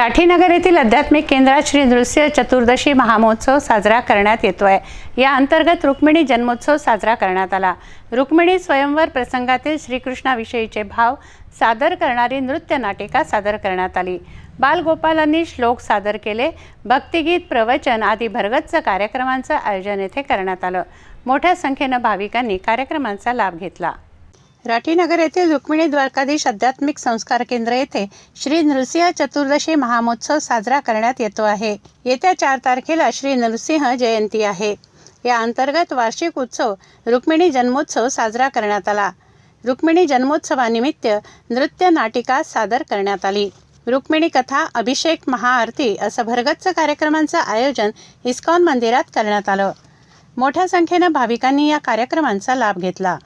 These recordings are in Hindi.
राठीनगर येथील आध्यात्मिक केंद्रात श्री नृसिंह चतुर्दशी महामहोत्सव साजरा करण्यात येतोय। या अंतर्गत रुक्मिणी जन्मोत्सव साजरा करण्यात आला। रुक्मिणी स्वयंवर प्रसंगातील श्रीकृष्णाविषयीचे भाव सादर करणारी नृत्य नाटिका सादर करण्यात आली। बालगोपालांनी श्लोक सादर केले। भक्तिगीत, प्रवचन आदी भरगच्च कार्यक्रमांचं आयोजन येथे करण्यात आलं। मोठ्या संख्येनं भाविकांनी कार्यक्रमांचा लाभ घेतला। राठीनगर येथील रुक्मिणी द्वारकाधीश आध्यात्मिक संस्कार केंद्र येथे श्री नृसिंह चतुर्दशी महामहोत्सव साजरा करण्यात येतो आहे। येत्या 4 तारखेला श्री नृसिंह जयंती आहे। या अंतर्गत वार्षिक उत्सव रुक्मिणी जन्मोत्सव साजरा करण्यात आला। रुक्मिणी जन्मोत्सवानिमित्त नृत्य नाटिका सादर करण्यात आली। रुक्मिणी कथा, अभिषेक, महाआरती असं भरगच्च कार्यक्रमांचं आयोजन इस्कॉन मंदिरात करण्यात आलं। मोठ्या संख्येनं भाविकांनी या कार्यक्रमांचा लाभ घेतला।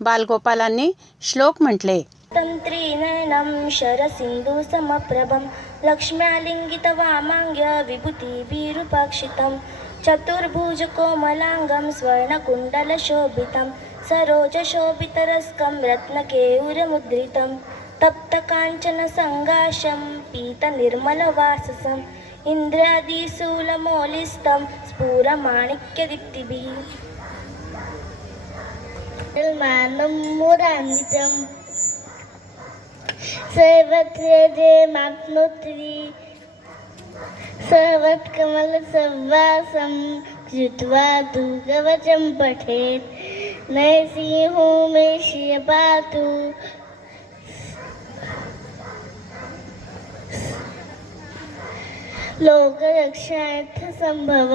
बालगोपालांनी श्लोक म्हटले। तंत्रीनयनं शरसिंधु समप्रभं लक्ष्म्यालिंगित वामांग्य विभूति विरूपाक्षितं चतुर्भुज कोमलांगं स्वर्णकुंडल शोभितं सरोज शोभितरस्कं रत्नकेयूरमुद्रितं तप्त कांचन संगाशं पीत निर्मल वाससं इंद्रादिशूलमौलिस्तं स्फुरमाणिक्यदीप्तिभिः मुरान्वितं सर्वत्रमाप्नोति सर्वत्कमलसंवासं कृत्वा दुर्गवचं पठेत् नरसिंहो मे श्रियः पातु लोकरक्षार्थ संभव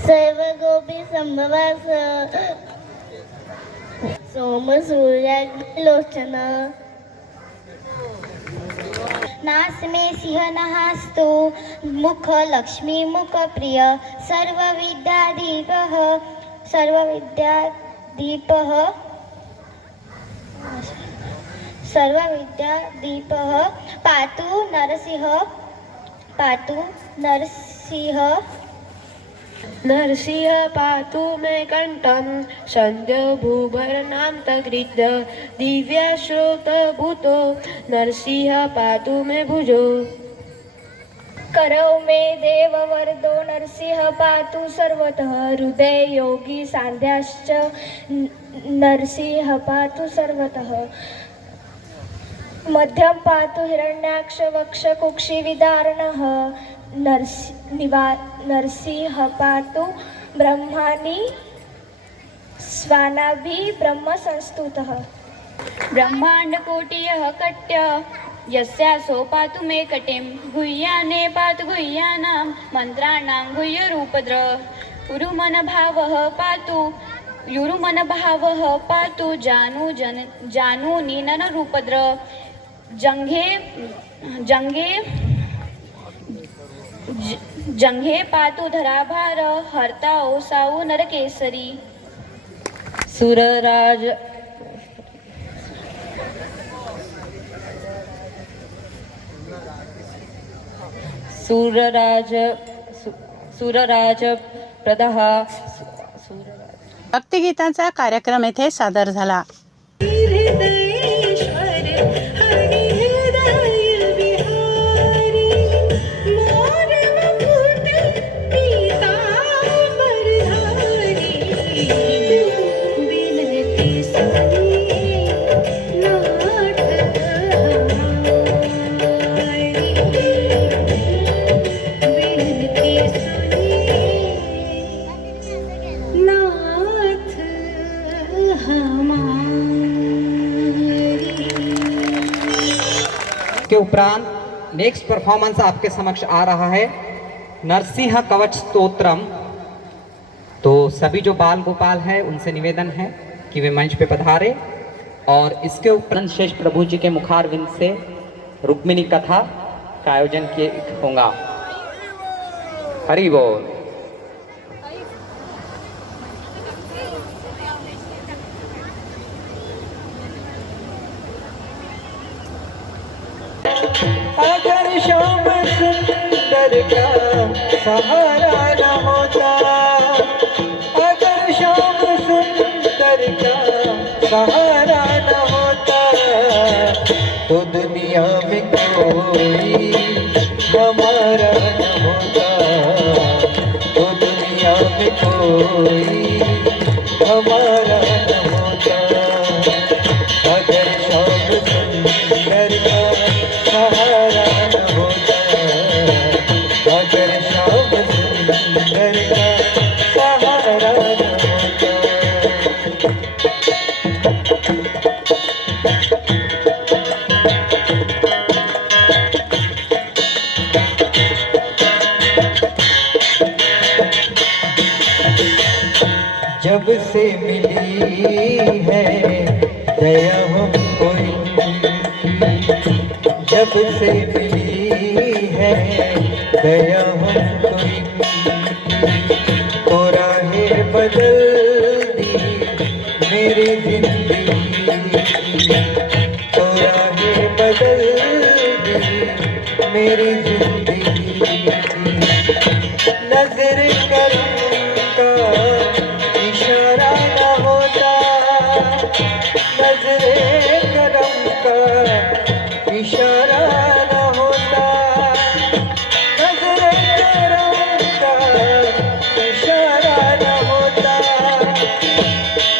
सर्वगोपी संभवास सोम सूर्याग्निलोचन नास्मे सिंह नहास्तु मुख लक्ष्मी मुख प्रिय सर्वविद्यादीपः पातु नरसिंह नरसिंह पातु मे कंठं सन्ध्यभूभरणान्तगृह्य दिव्याश्रोतभूतो नरसिंह पातु मे भुजो करौ मे देववरदो नरसिंह पातु सर्वतः हृदय योगी सान्ध्याश्च नरसिंह पातु सर्वतः मध्यम पातु हिरण्याक्ष वक्ष कुक्षि विदारणः नरसिंह पातु ब्रह्माणि स्वानाभि ब्रह्म संस्तुतः ब्रह्माण्डकोटियः कट्य यस्यासो पातु मे कटिं गुह्याने पातु गुह्यानां मन्त्राणां गुह्यरूपद्र उरुमनभावः पातु जानूनि ननरूपद्र जंघे पातु धराभार हर्ता ओसाऊ नरकेसरी सूरराज प्रदः भक्तिगीतांचा कार्यक्रम येथे सादर झाला। के उपरांत नेक्स्ट परफॉर्मेंस आपके समक्ष आ रहा है नरसिंह कवच स्तोत्रम। तो सभी जो बाल गोपाल हैं उनसे निवेदन है कि वे मंच पे पधारे और इसके उपरांत शेष प्रभु जी के मुखारविंद से रुक्मिणी कथा का आयोजन होगा। हरि बोल। अगर श्याम सुंदर का सहारा न होता, अगर श्याम सुंदर का सहारा न होता, तो दुनिया में कोई हमारा न होता, तो दुनिया में कोई हमारा न होता। अगर शाम सुंदर का सहारा न होता, अगर शाम सुंदर का सहारा न होता। जब से मिली है दया हमको इनकी, जब से मिली है दया हमको इनकी, तो राहें बदल दी मेरी जिंदगी, तो राहें बदल दी मेरी जिंदगी। नजर करम का इशारा न होता, नजरे करम का इशारा न होता, नजरे करम का इशारा न होता,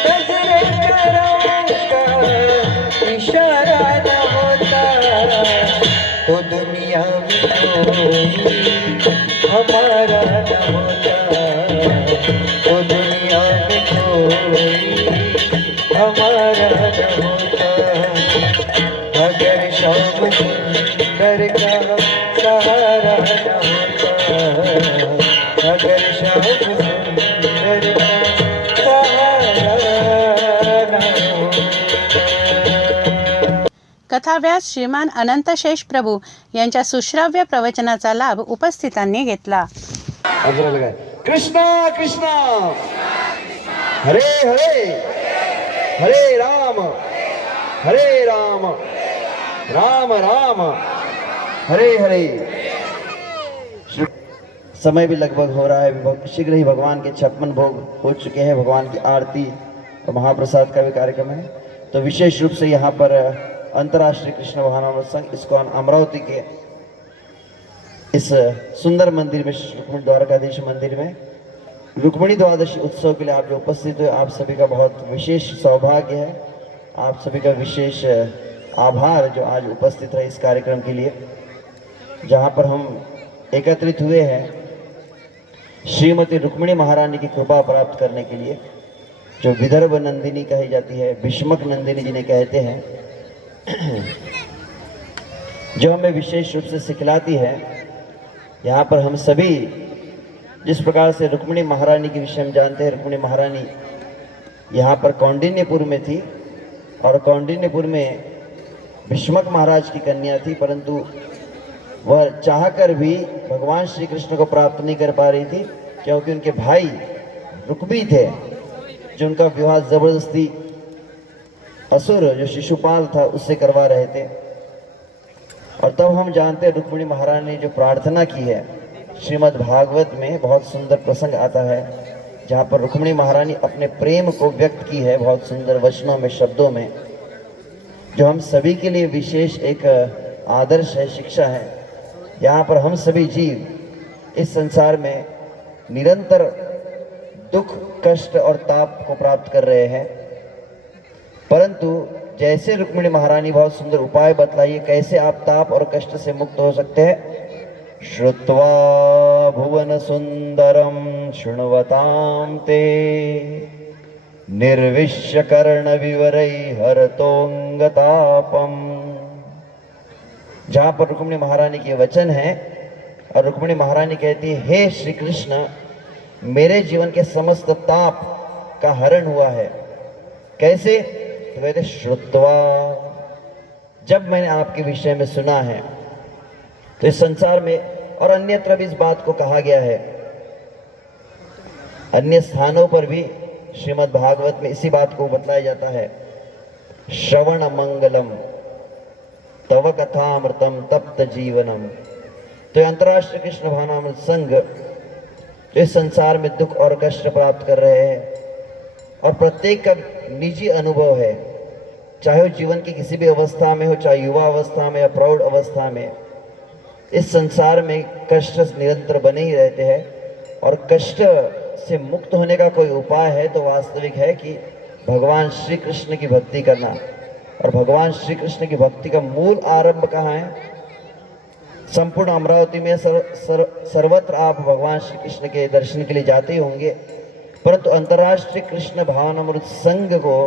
नजरे करम का इशारा न होता, तो दुनिया में कोई हमारा न होता, तो दुनिया में कोई हमारा न होता। अगर शाम सुंदर का सहारा न होता, अगर शाम सुंदर का सहारा न होता। कथाव्यास श्रीमान अनंतशेष प्रभू यांच्या सुश्राव्य प्रवचनाचा लाभ उपस्थितांनी घेतला. कृष्णा कृष्णा हरे हरे, हरे राम राम राम हरे हरे। समय भी लगभग हो रहा है, शीघ्र ही भगवान के 56 भोग हो चुके हैं, भगवान की आरती और महाप्रसाद का भी कार्यक्रम है। तो विशेष रूप से यहाँ पर अंतर्राष्ट्रीय कृष्ण भावनामृत संघ इस्कॉन अमरावती के इस सुंदर मंदिर में, रुक्मिणी द्वारकाधीश मंदिर में रुक्मिणी द्वादशी उत्सव के लिए आप जो उपस्थित हुए, आप सभी का बहुत विशेष सौभाग्य है, आप सभी का विशेष आभार जो आज उपस्थित रहे इस कार्यक्रम के लिए, जहाँ पर हम एकत्रित हुए हैं श्रीमती रुक्मिणी महारानी की कृपा प्राप्त करने के लिए, जो विदर्भ नंदिनी कही जाती है, भीष्मक नंदिनी जिन्हें कहते हैं, जो हमें विशेष रूप से सिखलाती है। यहाँ पर हम सभी जिस प्रकार से रुक्मिणी महारानी के विषय में जानते हैं, रुक्मिणी महारानी यहाँ पर कौंडिन्यपुर में थी और कौंडिन्यपुर में भीष्मक महाराज की कन्या थी, परंतु वह चाहकर भी भगवान श्री कृष्ण को प्राप्त नहीं कर पा रही थी, क्योंकि उनके भाई रुक्मी थे जो उनका विवाह जबरदस्ती असुर जो शिशुपाल था उससे करवा रहे थे। और तब हम जानते हैं रुक्मिणी महारानी ने जो प्रार्थना की है, श्रीमद् भागवत में बहुत सुंदर प्रसंग आता है जहाँ पर रुक्मिणी महारानी अपने प्रेम को व्यक्त की है बहुत सुंदर वचनों में, शब्दों में, जो हम सभी के लिए विशेष एक आदर्श है, शिक्षा है। यहाँ पर हम सभी जीव इस संसार में निरंतर दुख, कष्ट और ताप को प्राप्त कर रहे हैं, परंतु जैसे रुक्मिणी महारानी बहुत सुंदर उपाय बतलाइए कैसे आप ताप और कष्ट से मुक्त हो सकते हैं। श्रुत्वा भुवन सुंदरम शृण्वतां ते निर्विश्य कर्ण विवरै हरतोंगतापम। जहाँ पर रुक्मिणी महारानी के वचन है और रुक्मिणी महारानी कहती है, हे श्री कृष्ण, मेरे जीवन के समस्त ताप का हरण हुआ है। कैसे? तो कहते श्रुत्वा, जब मैंने आपके विषय में सुना है। तो इस संसार में और अन्यत्र भी इस बात को कहा गया है, अन्य स्थानों पर भी श्रीमद् भागवत में इसी बात को बतलाया जाता है, श्रवण मंगलम तव कथामृतम तप्त जीवनम। तो अंतर्राष्ट्रीय कृष्ण भावनामृत संघ जो इस संसार में दुख और कष्ट प्राप्त कर रहे हैं और प्रत्येक का निजी अनुभव है चाहे वो जीवन की किसी भी अवस्था में हो, चाहे युवा अवस्था में या प्रौढ़ अवस्था में, इस संसार में कष्ट निरंतर बने ही रहते हैं। और कष्ट से मुक्त होने का कोई उपाय है तो वास्तविक है कि भगवान श्री कृष्ण की भक्ति करना। और भगवान श्री कृष्ण की भक्ति का मूल आरंभ कहाँ है? संपूर्ण अमरावती में सर्वत्र आप भगवान श्री कृष्ण के दर्शन के लिए जाते ही होंगे, परंतु अंतर्राष्ट्रीय कृष्ण भावनामृत संघ को,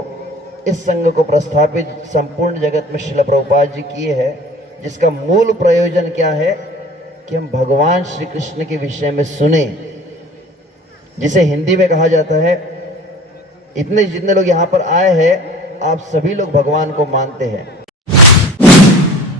इस संघ को प्रस्थापित संपूर्ण जगत में श्रील प्रभुपाद जी किए हैं, जिसका मूल प्रयोजन क्या है कि हम भगवान श्री कृष्ण के विषय में सुने, जिसे हिंदी में कहा जाता है, इतने जितने लोग यहाँ पर आए हैं आप सभी लोग भगवान को मानते हैं।